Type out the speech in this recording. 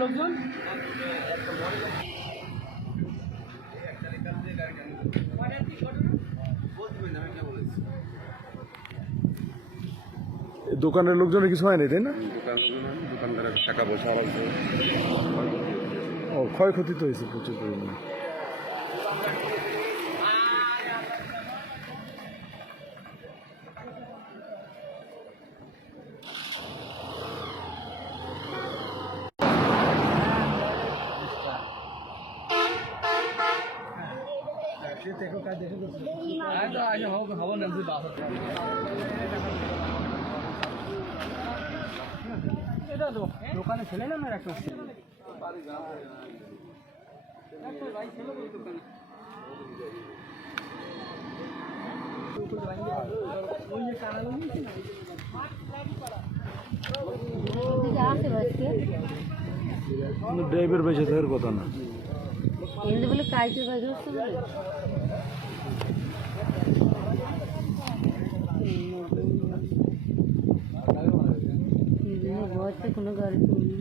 লোকজন? দোকানের লোকজনের কিছু হয়নি, তাই না? টাকা পয়সা ও, ক্ষয়ক্ষতি তো হয়েছে প্রচুর পরিমাণে। দোকানে ছেলে না একটা ড্রাইভার বেঁচে থাকার কথা না। ఎందుకు కాకి చూస్తుంది ఇది పోతే కొనగలుగుతుంది